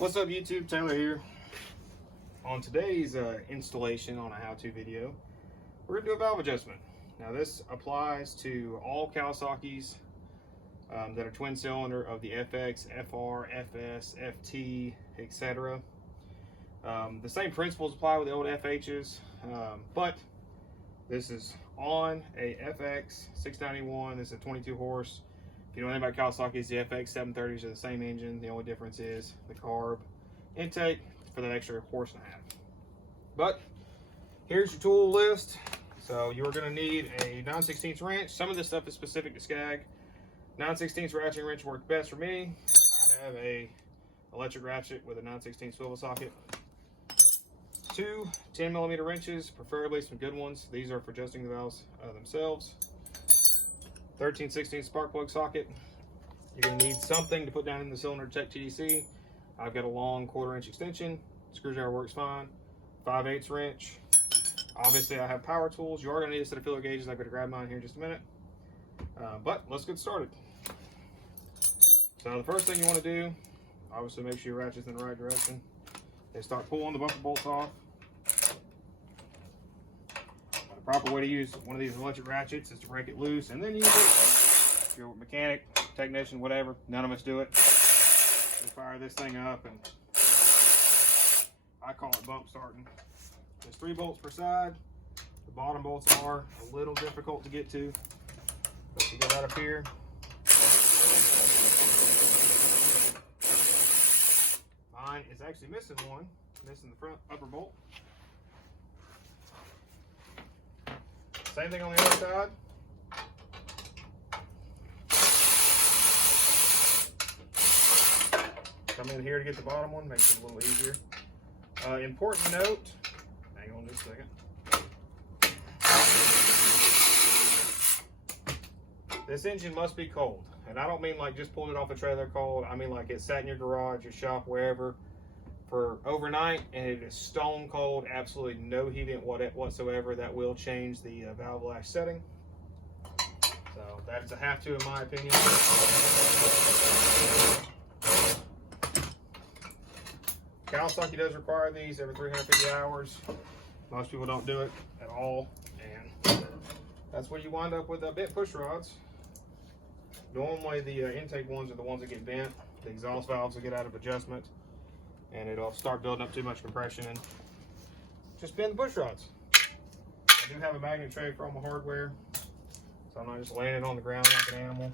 What's up YouTube, Taylor here. On today's installation on a how-to video, we're going to do a valve adjustment. Now this applies to all Kawasaki's that are twin cylinder of the FX, FR, FS, FT, etc. The same principles apply with the old FHs, but this is on a FX 691. This is a 22 horse. If you know anything about Kawasaki's, the FX 730s are the same engine. The only difference is the carb intake for that extra horse and a half. But here's your tool list. So you're going to need a 9/16 wrench. Some of this stuff is specific to Scag. 9/16 ratcheting wrench worked best for me. I have a electric ratchet with a 9/16 swivel socket. 2 10mm wrenches, preferably some good ones. These are for adjusting the valves themselves. 13/16 spark plug socket. You're going to need something to put down in the cylinder to check TDC. I've got a long 1/4 inch extension. Screwdriver works fine. 5/8 wrench. Obviously I have power tools. You are going to need a set of filler gauges. I'm going to grab mine here in just a minute. But let's get started. So the first thing you want to do, obviously make sure your ratchet's in the right direction, is start pulling the bumper bolts off. The proper way to use one of these electric ratchets is to break it loose and then use it. If you're a mechanic, technician, whatever, none of us do it. We fire this thing up and I call it bump starting. There's 3 bolts per side. The bottom bolts are a little difficult to get to, but you go right up here. Mine is actually missing one, missing the front upper bolt. Same thing on the other side. Come in here to get the bottom one, makes it a little easier. Important note, hang on just a second. This engine must be cold. And I don't mean like just pulled it off the trailer cold. I mean like it sat in your garage, your shop, wherever for overnight and it is stone cold, absolutely no heat in whatsoever. That will change the valve lash setting. So that's a have to in my opinion. Kawasaki does require these every 350 hours. Most people don't do it at all. And that's where you wind up with bent push rods. Normally the intake ones are the ones that get bent. The exhaust valves will get out of adjustment and it'll start building up too much compression and just bend the push rods. I do have a magnet tray for all my hardware, so I'm not just laying it on the ground like an animal.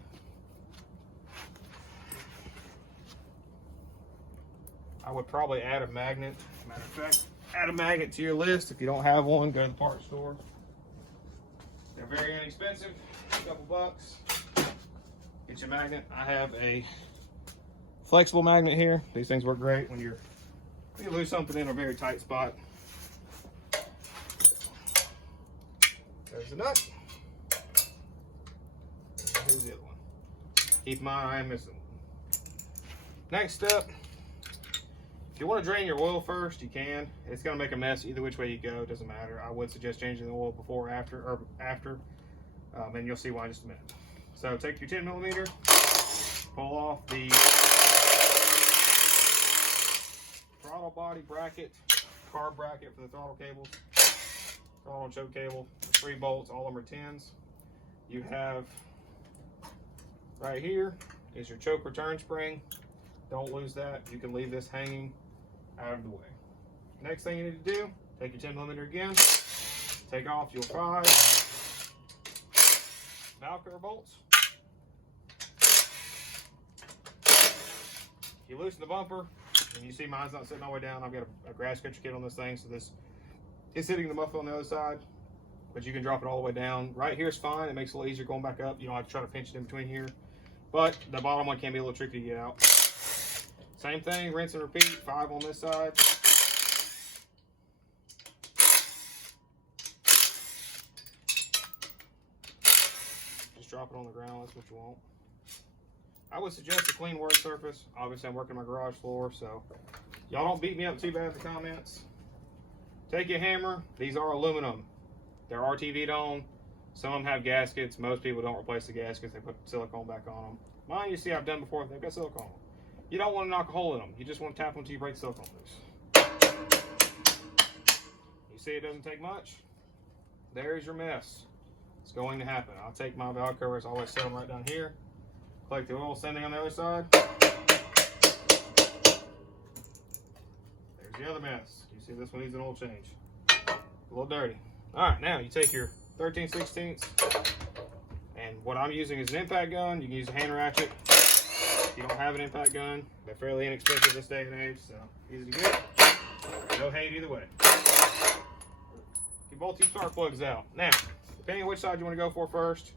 I would probably add a magnet. Matter of fact, add a magnet to your list. If you don't have one, go to the parts store. They're very inexpensive, a couple bucks. Get your magnet. I have a flexible magnet here. These things work great when you lose something in a very tight spot. There's the nut. Here's the other one. Keep in mind I am missing one. Next step, if you want to drain your oil first, you can. It's going to make a mess either which way you go. It doesn't matter. I would suggest changing the oil before or after, and you'll see why in just a minute. So take your 10mm, pull off the throttle body bracket, carb bracket for the throttle cables, throttle and choke cable, 3 bolts, all of them are 10s. You have right here is your choke return spring. Don't lose that. You can leave this hanging out of the way. Next thing you need to do, take your 10mm again, take off your 5 valve cover bolts. You loosen the bumper, and you see mine's not sitting all the way down. I've got a grass catcher kit on this thing, so this is hitting the muffler on the other side, but you can drop it all the way down. Right here is fine. It makes it a little easier going back up. You don't have to try to pinch it in between here, but the bottom one can be a little tricky to get out. Same thing, rinse and repeat. 5 on this side. Just drop it on the ground, that's what you want. I would suggest a clean work surface. Obviously I'm working my garage floor, so y'all don't beat me up too bad in the comments. Take your hammer. These are aluminum. They're RTV'd on. Some of them have gaskets. Most people don't replace the gaskets. They put silicone back on them. Mine, you see I've done before. They've got silicone. You don't want to knock a hole in them. You just want to tap them until you break the silicone loose. You see it doesn't take much? There's your mess. It's going to happen. I'll take my valve covers, always set them right down here. Collect the oil, sanding on the other side. There's the other mess. You see this one needs an oil change. A little dirty. Alright, now you take your 13/16, and what I'm using is an impact gun. You can use a hand ratchet. If you don't have an impact gun, they're fairly inexpensive this day and age, so easy to get. No hate either way. Get both your spark plugs out. Now, depending on which side you want to go for first,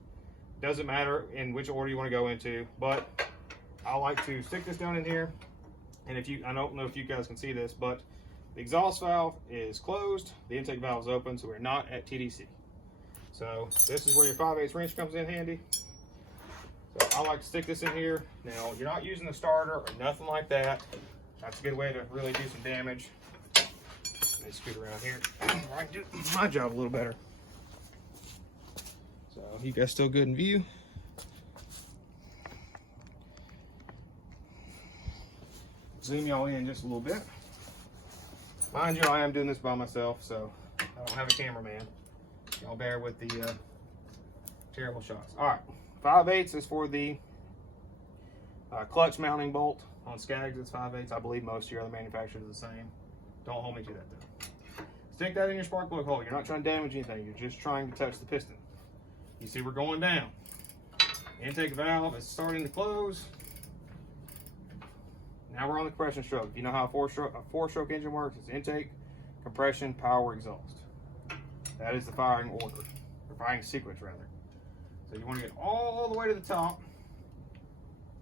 doesn't matter in which order you want to go into, but I like to stick this down in here. And I don't know if you guys can see this, but the exhaust valve is closed, the intake valve is open, so we're not at TDC. So this is where your 5/8 wrench comes in handy. So I like to stick this in here. Now, you're not using the starter or nothing like that. That's a good way to really do some damage. Let me scoot around here where I can do my job a little better. So you guys still good in view? Zoom y'all in just a little bit. Mind you, I am doing this by myself, so I don't have a cameraman. Y'all bear with the terrible shots. All right, 5/8 is for the clutch mounting bolt. On Scags, it's 5/8. I believe most of your other manufacturers are the same. Don't hold me to that though. Stick that in your spark plug hole. You're not trying to damage anything. You're just trying to touch the piston. You see we're going down. Intake valve is starting to close. Now we're on the compression stroke. If you know how a four-stroke engine works, it's intake, compression, power, exhaust. That is the firing order, or firing sequence rather. So you want to get all the way to the top,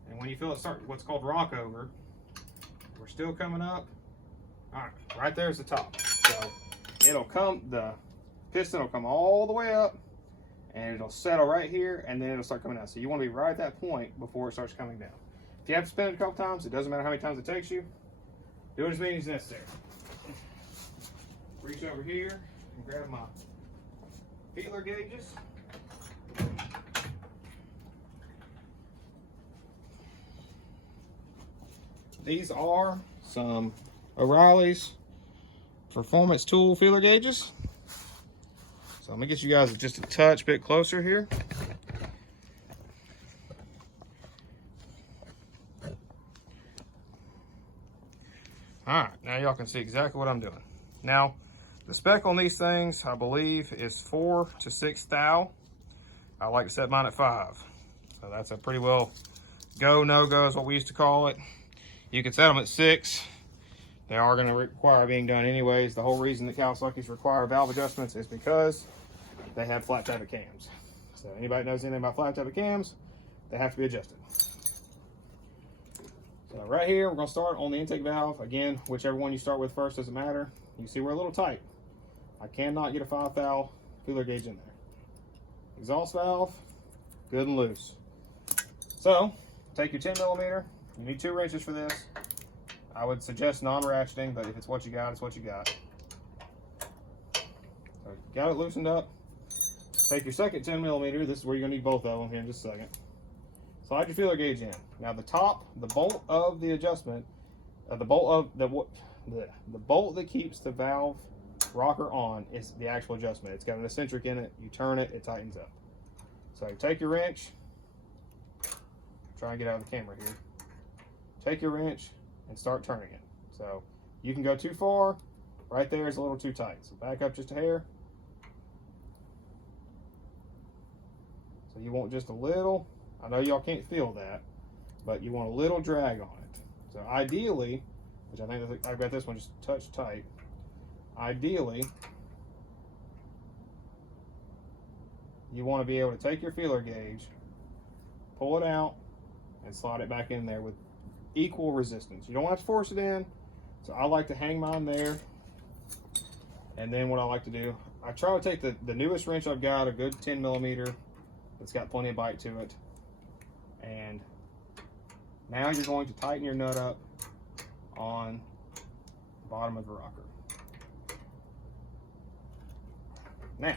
and when you feel it start what's called rock over, we're still coming up. All right, right there's the top. So it'll come, the piston will come all the way up, and it'll settle right here, and then it'll start coming down. So you want to be right at that point before it starts coming down. If you have to spin it a couple times, it doesn't matter how many times it takes you. Do it as many as necessary. Reach over here and grab my feeler gauges. These are some O'Reilly's Performance Tool feeler gauges. So I'm gonna get you guys just a touch bit closer here. All right, now y'all can see exactly what I'm doing. Now, the spec on these things, I believe, is 4 to 6 thou. I like to set mine at 5. So that's a pretty well go, no-go is what we used to call it. You can set them at 6. They are going to require being done anyways. The whole reason that Kawasaki's require valve adjustments is because they have flat tappet cams. So anybody knows anything about flat tappet cams, they have to be adjusted. So right here, we're going to start on the intake valve. Again, whichever one you start with first doesn't matter. You see we're a little tight. I cannot get a 5 thou feeler gauge in there. Exhaust valve, good and loose. So take your 10 millimeter. You need 2 wrenches for this. I would suggest non-ratcheting, but if it's what you got, it's what you got. So got it loosened up. Take your second 10 millimeter. This is where you're gonna need both of them here in just a second. Slide your feeler gauge in. Now the top, the bolt of the adjustment, the bolt that keeps the valve rocker on is the actual adjustment. It's got an eccentric in it. You turn it, it tightens up. So take your wrench. Try and get out of the camera here. Take your wrench and start turning it. So you can go too far. Right there is a little too tight. So back up just a hair. So you want just a little. I know y'all can't feel that, but you want a little drag on it. So ideally, which I think I've got this one just a touch tight. Ideally, you want to be able to take your feeler gauge, pull it out, and slide it back in there with equal resistance. You don't have to force it in. So I like to hang mine there. And then what I like to do, I try to take the newest wrench I've got, a good 10 millimeter. It's got plenty of bite to it. And now you're going to tighten your nut up on the bottom of the rocker. Now,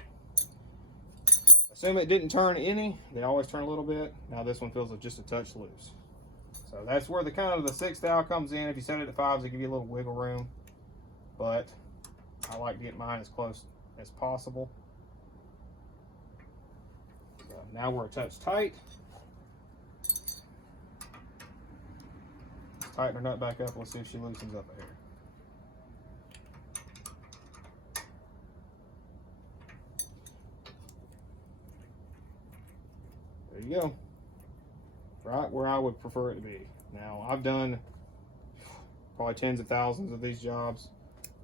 assume it didn't turn any. They always turn a little bit. Now this one feels just a touch loose. So that's where the kind of the 6th thou comes in. If you set it at 5s, they give you a little wiggle room. But I like to get mine as close as possible. So now we're a touch tight. Tighten her nut back up. Let's see if she loosens up here. There you go. Right where I would prefer it to be. Now, I've done probably tens of thousands of these jobs,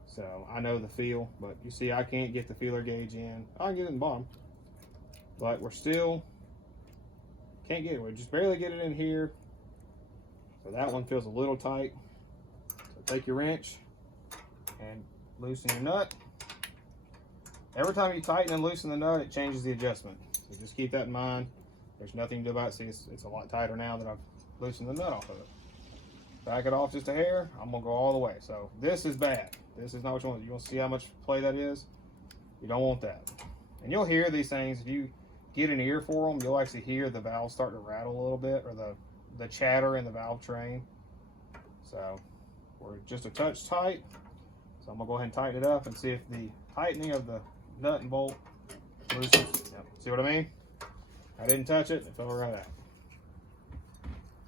so I know the feel, but you see I can't get the feeler gauge in. I can get it in the bottom, but we're still, can't get it. We just barely get it in here. So that one feels a little tight. So take your wrench and loosen your nut. Every time you tighten and loosen the nut, it changes the adjustment. So just keep that in mind. There's nothing to do about it. See, it's a lot tighter now that I've loosened the nut off of it. Back it off just a hair. I'm gonna go all the way. So this is bad. This is not what you want. You want to see how much play that is? You don't want that. And you'll hear these things. If you get an ear for them, you'll actually hear the valve start to rattle a little bit, or the chatter in the valve train. So we're just a touch tight. So I'm gonna go ahead and tighten it up and see if the tightening of the nut and bolt loosens. Yep. See what I mean? I didn't touch it, it fell right out.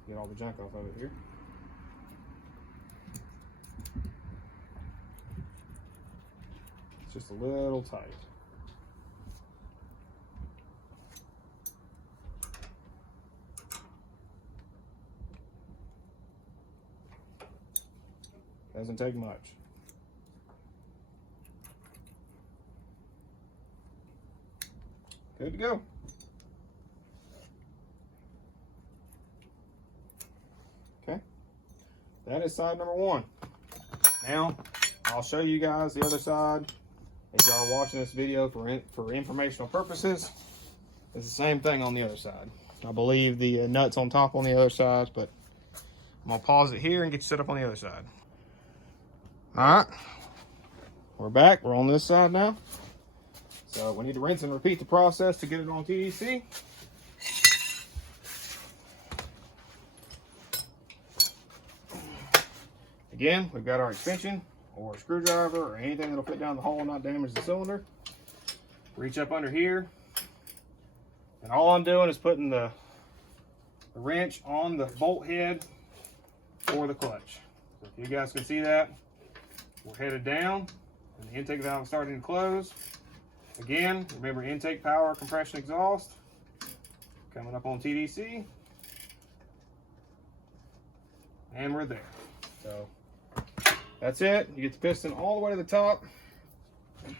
Get all the junk off of it here. It's just a little tight. Doesn't take much. Good to go. Okay, that is side number 1. Now, I'll show you guys the other side. If y'all are watching this video for informational purposes, it's the same thing on the other side. I believe the nut's on top on the other side, but I'm gonna pause it here and get you set up on the other side. All right, we're back. We're on this side now. So we need to rinse and repeat the process to get it on TDC. Again, we've got our extension or a screwdriver or anything that'll fit down the hole and not damage the cylinder. Reach up under here, and all I'm doing is putting the wrench on the bolt head for the clutch. So if you guys can see that, we're headed down, and the intake valve is starting to close. Again, remember intake power, compression, exhaust. Coming up on TDC. And we're there. So that's it. You get the piston all the way to the top. And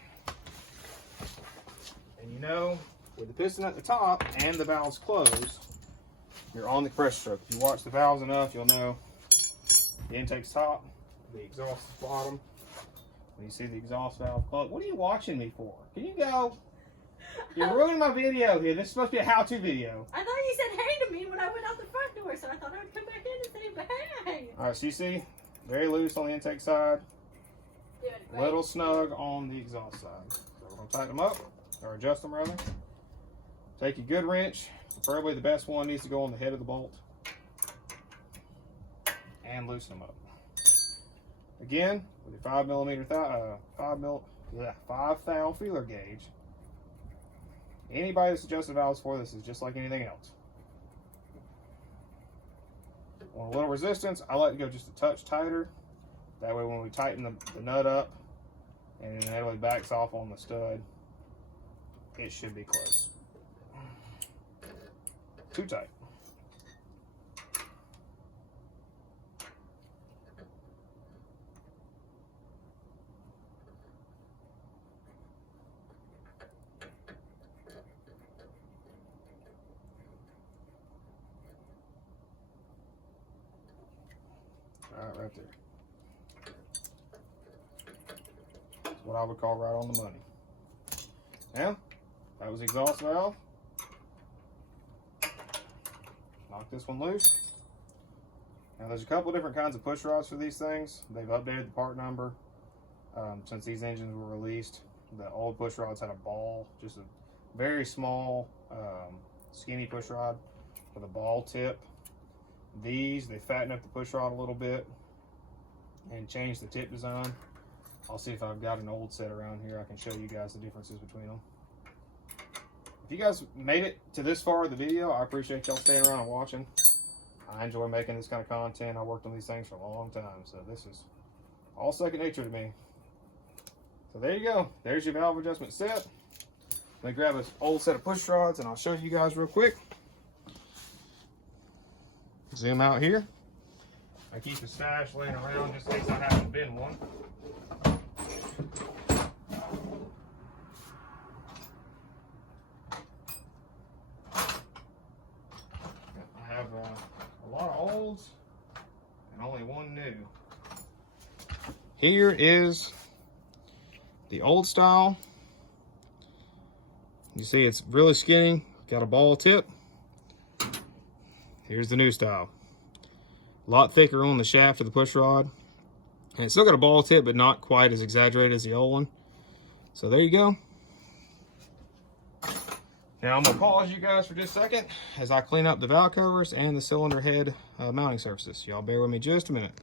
you know, with the piston at the top and the valves closed, you're on the compressor stroke. If you watch the valves enough, you'll know the intake's top, the exhaust is bottom. When you see the exhaust valve closed, what are you watching me for? Can you go? You're ruining my video here. This is supposed to be a how-to video. I thought you said hey to me when I went out the front door, so I thought I would come back in and say hey. All right, so you see, very loose on the intake side, Doing great. little snug on the exhaust side. So we're gonna tighten them up, or adjust them rather. Take a good wrench, preferably the best one needs to go on the head of the bolt, and loosen them up. Again, with your 5 thou feeler gauge. Anybody that's adjusted valves for this is just like anything else. Want a little resistance, I like to go just a touch tighter. That way when we tighten the nut up and then it really backs off on the stud, it should be close. Too tight. Right there. That's what I would call right on the money. Now, that was the exhaust valve. Knock this one loose. Now there's a couple different kinds of push rods for these things. They've updated the part number since these engines were released. The old push rods had a ball, just a very small, skinny push rod with a ball tip. These, they fatten up the push rod a little bit and change the tip design. I'll see if I've got an old set around here. I can show you guys the differences between them. If you guys made it to this far of the video, I appreciate y'all staying around and watching. I enjoy making this kind of content. I worked on these things for a long time, so this is all second nature to me. So there you go. There's your valve adjustment set. Let me grab an old set of push rods and I'll show you guys real quick. Zoom out here. I keep the stash laying around just in case I happen to bend one. I have a lot of olds and only one new. Here is the old style. You see it's really skinny, got a ball tip. Here's the new style. A lot thicker on the shaft of the push rod. And it's still got a ball tip, but not quite as exaggerated as the old one. So there you go. Now I'm gonna pause you guys for just a second as I clean up the valve covers and the cylinder head mounting surfaces. Y'all bear with me just a minute.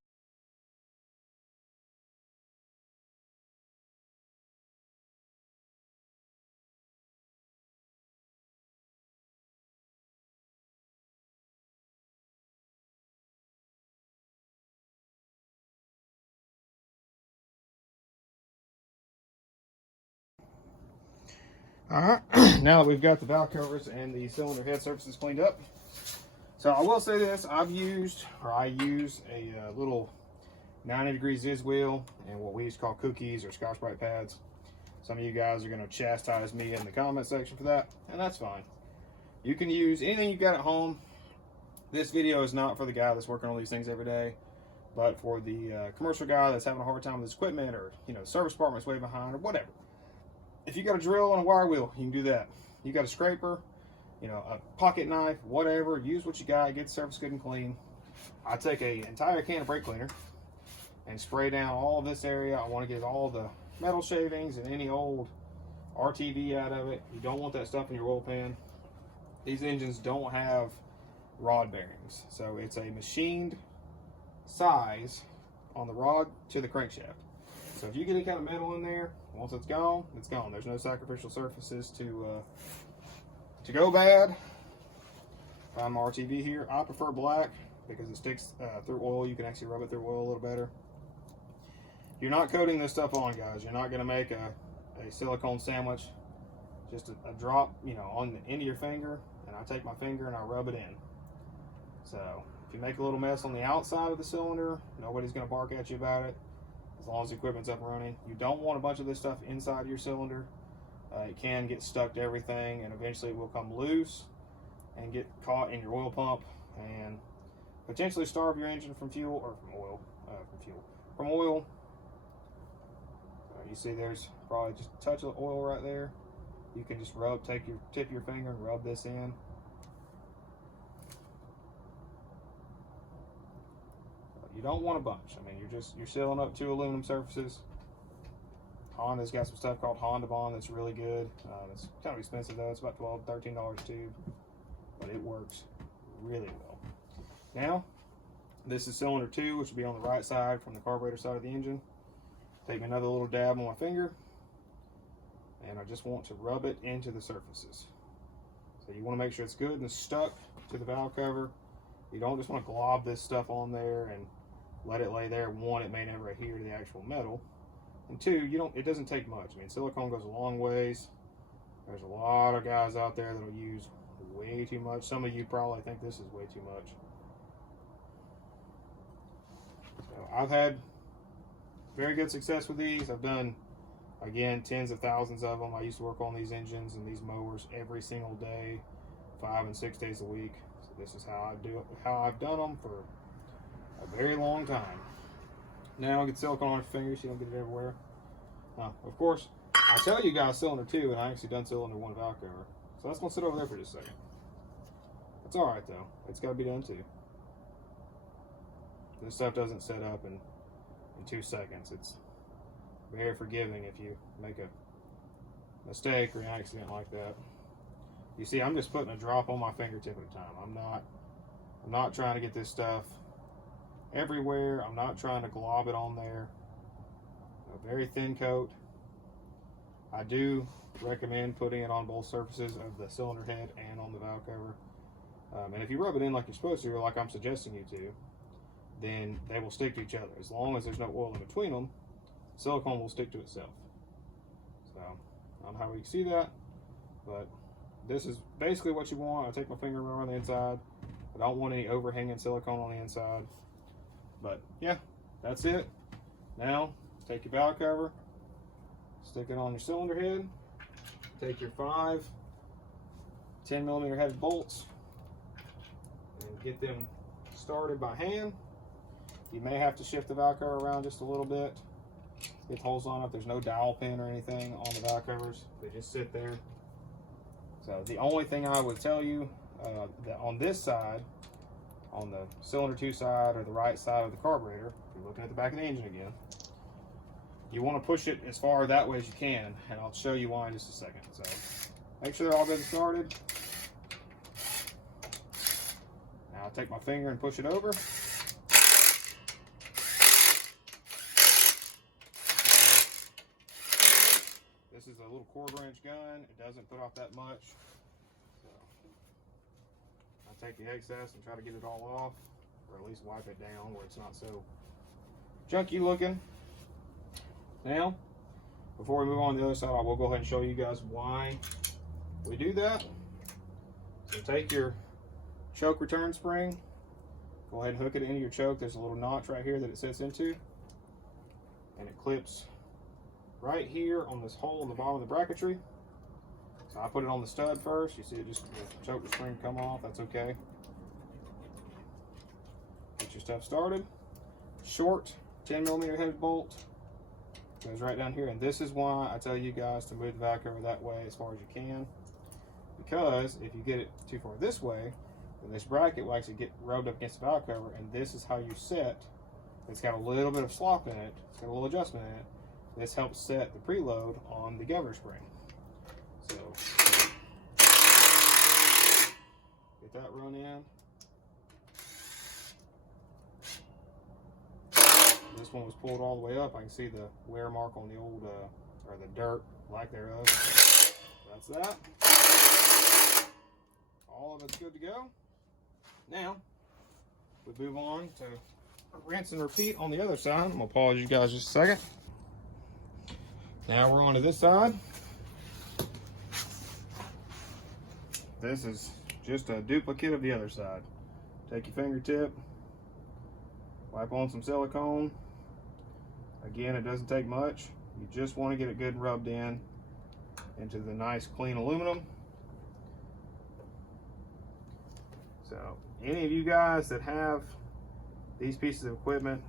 All right, now that we've got the valve covers and the cylinder head surfaces cleaned up, so I will say this: I use a little 90-degree Ziz wheel and what we used to call cookies or Scotch-Brite pads. Some of you guys are going to chastise me in the comment section for that, and that's fine. You can use anything you've got at home. This video is not for the guy that's working on these things every day, but for the commercial guy that's having a hard time with his equipment, or the service department's way behind, or whatever. If you got a drill and a wire wheel, you can do that. You got a scraper, a pocket knife, whatever. Use what you got. Get the surface good and clean. I take an entire can of brake cleaner and spray down all this area. I want to get all the metal shavings and any old RTV out of it. You don't want that stuff in your oil pan. These engines don't have rod bearings, so it's a machined size on the rod to the crankshaft. So if you get any kind of metal in there, once it's gone, it's gone. There's no sacrificial surfaces to go bad. If I'm RTV here, I prefer black because it sticks through oil. You can actually rub it through oil a little better. You're not coating this stuff on, guys. You're not going to make a silicone sandwich. Just a drop, on the end of your finger, and I take my finger and I rub it in. So if you make a little mess on the outside of the cylinder, nobody's going to bark at you about it. As long as the equipment's up and running. You don't want a bunch of this stuff inside your cylinder. It can get stuck to everything, and eventually it will come loose and get caught in your oil pump and potentially starve your engine from fuel, or from oil. You see there's probably just a touch of oil right there. You can just tip your finger and rub this in. You don't want a bunch. I mean, you're sealing up 2 aluminum surfaces. Honda's got some stuff called Honda Bond that's really good. It's kind of expensive though. It's about $12, $13 tube, but it works really well. Now, this is cylinder 2, which will be on the right side from the carburetor side of the engine. Take me another little dab on my finger, and I just want to rub it into the surfaces. So you want to make sure it's good and stuck to the valve cover. You don't just want to glob this stuff on there and let it lay there. One, it may never adhere to the actual metal, and 2, it doesn't take much. I mean, silicone goes a long ways. There's a lot of guys out there that'll use way too much. Some of you probably think this is way too much. So I've had very good success with these. I've done, again, tens of thousands of them. I used to work on these engines and these mowers every single day, 5 and 6 days a week. So this is how I've done them for a very long time. Now get silicone on your fingers, you don't get it everywhere. Now, of course, I tell you guys cylinder 2, and I actually done cylinder 1 valve cover. So that's gonna sit over there for just a second. It's all right though. It's got to be done too. This stuff doesn't set up in 2 seconds. It's very forgiving if you make a mistake or an accident like that. You see, I'm just putting a drop on my fingertip at a time. I'm not I'm not trying to get this stuff everywhere. I'm not trying to glob it on there. A very thin coat. I do recommend putting it on both surfaces of the cylinder head and on the valve cover. And if you rub it in like you're supposed to, or like I'm suggesting you to, then they will stick to each other. As long as there's no oil in between them, silicone will stick to itself. So, I don't know how you see that, but this is basically what you want. I take my finger around the inside. I don't want any overhanging silicone on the inside. But yeah, that's it. Now, take your valve cover, stick it on your cylinder head, take your 5 10mm headed bolts, and get them started by hand. You may have to shift the valve cover around just a little bit, get holes on it. There's no dowel pin or anything on the valve covers. They just sit there. So the only thing I would tell you, that on this side, on the cylinder 2 side or the right side of the carburetor, if you're looking at the back of the engine again, you want to push it as far that way as you can, and I'll show you why in just a second. So make sure they're all good and started. Now I'll take my finger and push it over. This is a little 1/4" gun. It doesn't put off that much. So I'll take the excess and try to get it all off, or at least wipe it down where it's not so junky looking. Now, before we move on to the other side, I will go ahead and show you guys why we do that. So take your choke return spring, go ahead and hook it into your choke. There's a little notch right here that it sits into, and it clips right here on this hole in the bottom of the bracketry. So I put it on the stud first. You see it just, the choke spring come off, that's okay. Get your stuff started. Short 10mm headed bolt goes right down here, and this is why I tell you guys to move the valve cover that way as far as you can, because if you get it too far this way, then this bracket will actually get rubbed up against the valve cover, and this is how you set. It's got a little bit of slop in it, it's got a little adjustment in it. This helps set the preload on the governor spring. So get that run in. This one was pulled all the way up. I can see the wear mark on the old, or the dirt, lack thereof. That's that. All of it's good to go. Now, we move on to rinse and repeat on the other side. I'm gonna pause you guys just a second. Now we're on to this side. This is just a duplicate of the other side. Take your fingertip, wipe on some silicone. Again, it doesn't take much. You just want to get it good and rubbed in into the nice clean aluminum. So any of you guys that have these pieces of equipment,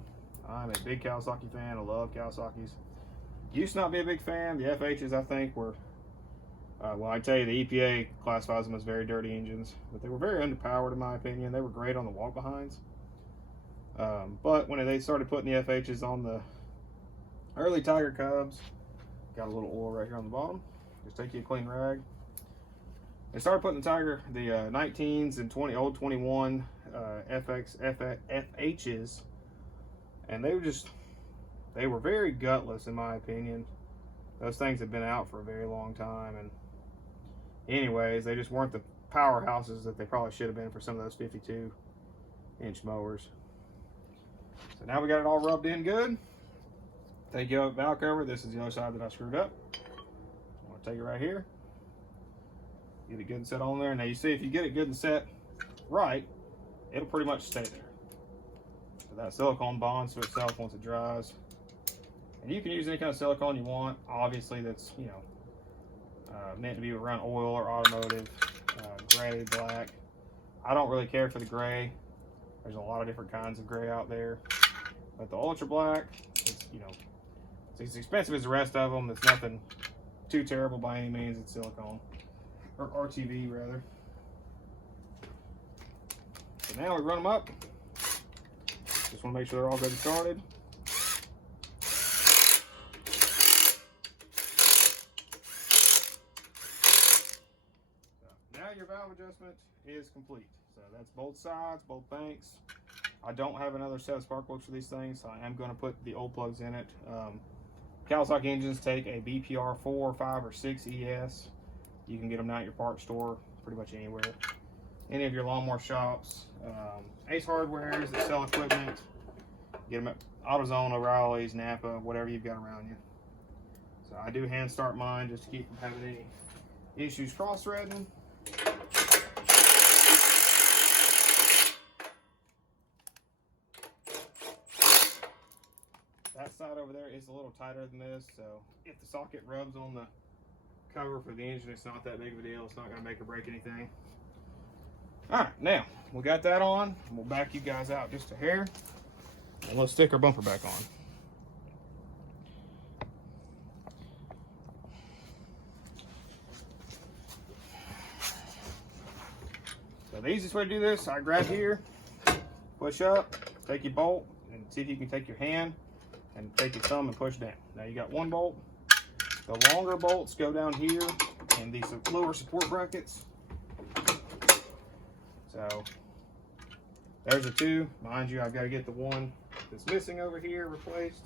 I'm a big Kawasaki fan. I love Kawasaki's. Used to not be a big fan. The FHs, I think, were, well, I tell you, the EPA classifies them as very dirty engines, but they were very underpowered in my opinion. They were great on the walk behinds. But when they started putting the FHs on the early Tiger Cubs, got a little oil right here on the bottom. Just take you a clean rag. They started putting the 19s and old 21 FHs, and they were very gutless in my opinion. Those things have been out for a very long time, and anyways, they just weren't the powerhouses that they probably should have been for some of those 52-inch mowers. So now we got it all rubbed in good. Take your valve cover. This is the other side that I screwed up. I'm going to take it right here. Get it good and set on there. Now you see, if you get it good and set right, it'll pretty much stay there. So that silicone bonds to itself once it dries. And you can use any kind of silicone you want. Obviously, that's, you know, meant to be around oil or automotive, gray, black. I don't really care for the gray. There's a lot of different kinds of gray out there. But the ultra black, it's, you know, it's as expensive as the rest of them. It's nothing too terrible by any means. It's silicone, or RTV rather. So now we run them up. Just want to make sure they're all good and started. Now your valve adjustment adjustment is complete. So that's both sides, both banks. I don't have another set of spark plugs for these things, so I am going to put the old plugs in it. Kawasaki engines take a BPR 4, 5, or 6 ES. You can get them now at your parts store, pretty much anywhere. Any of your lawnmower shops, Ace Hardwares that sell equipment. Get them at AutoZone, O'Reilly's, Napa, whatever you've got around you. So I do hand start mine just to keep from having any issues cross-threading. That side over there is a little tighter than this, so if the socket rubs on the cover for the engine, it's not that big of a deal. It's not going to make or break anything. All right, now we got that on. We'll back you guys out just a hair, and let's stick our bumper back on. So the easiest way to do this, I grab here, push up, take your bolt, and see if you can take your hand and take your thumb and push down. Now you got one bolt. The longer bolts go down here in these lower support brackets. So there's the two. Mind you, I've got to get the one that's missing over here replaced.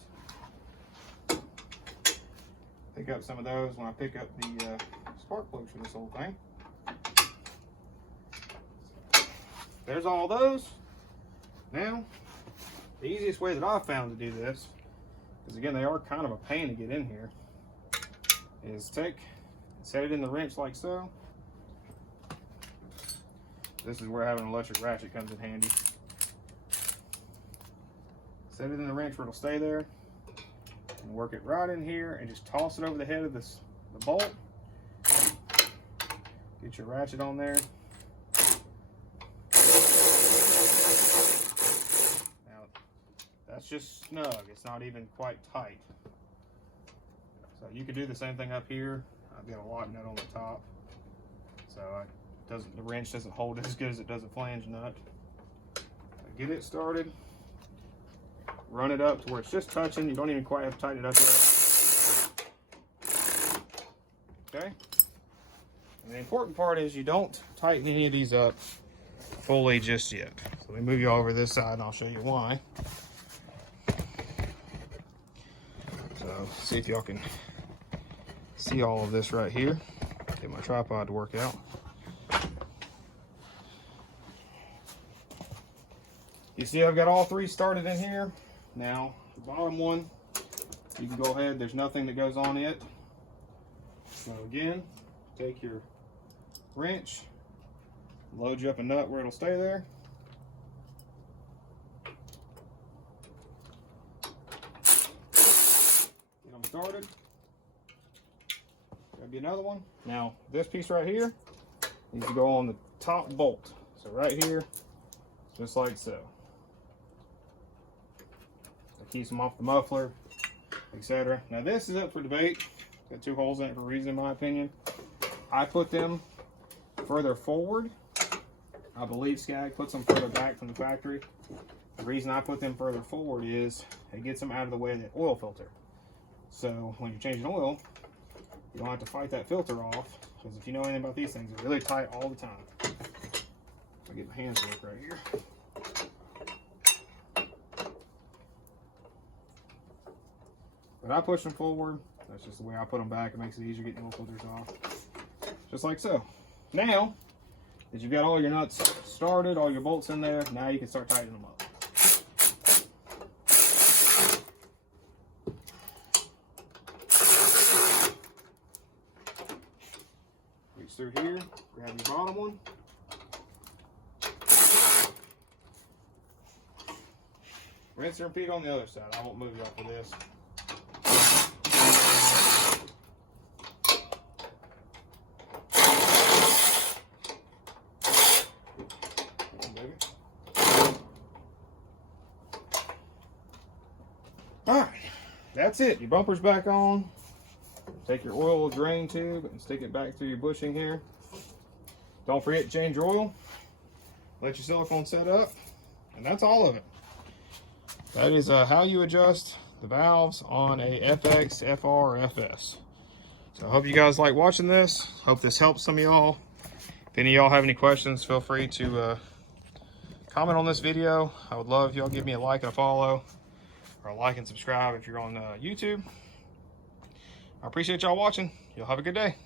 Pick up some of those when I pick up the spark plugs for this whole thing. There's all those. Now, the easiest way that I've found to do this, because again, they are kind of a pain to get in here, is set it in the wrench like so. This is where having an electric ratchet comes in handy. Set it in the wrench where it'll stay there, and work it right in here, and just toss it over the head of the bolt. Get your ratchet on there. Now, that's just snug. It's not even quite tight. So you could do the same thing up here. I've got a lock nut on the top, so the wrench doesn't hold it as good as it does a flange nut. So get it started. Run it up to where it's just touching. You don't even quite have to tighten it up yet. Okay. And the important part is you don't tighten any of these up fully just yet. So let me move you over this side and I'll show you why. So see if y'all can see all of this right here. Get my tripod to work out. You see I've got all three started in here. Now the bottom one, you can go ahead, there's nothing that goes on it. So again, take your wrench, load you up a nut where it'll stay there. Get them started. Grab you another one. Now this piece right here needs to go on the top bolt. So right here, just like so. That keeps them off the muffler, etc. Now this is up for debate. Got two holes in it for a reason, in my opinion. I put them further forward. I believe Scag puts them further back from the factory. The reason I put them further forward is it gets them out of the way of the oil filter. So when you're changing oil, you don't have to fight that filter off, because if you know anything about these things, they're really tight all the time. I'll get my hands to work right here. But I push them forward. That's just the way I put them back. It makes it easier getting oil filters off. Just like so. Now that you've got all your nuts started, all your bolts in there, now you can start tightening them up. Reach through here, grab your bottom one. Rinse and repeat on the other side. I won't move you off of this. Alright, that's it. Your bumper's back on. Take your oil drain tube and stick it back through your bushing here. Don't forget to change your oil. Let your silicone set up. And that's all of it. That is how you adjust the valves on a FX, FR, or FS. So I hope you guys like watching this. Hope this helps some of y'all. If any of y'all have any questions, feel free to comment on this video. I would love if y'all give me a like and a follow, or a like and subscribe if you're on YouTube. I appreciate y'all watching. Y'all have a good day.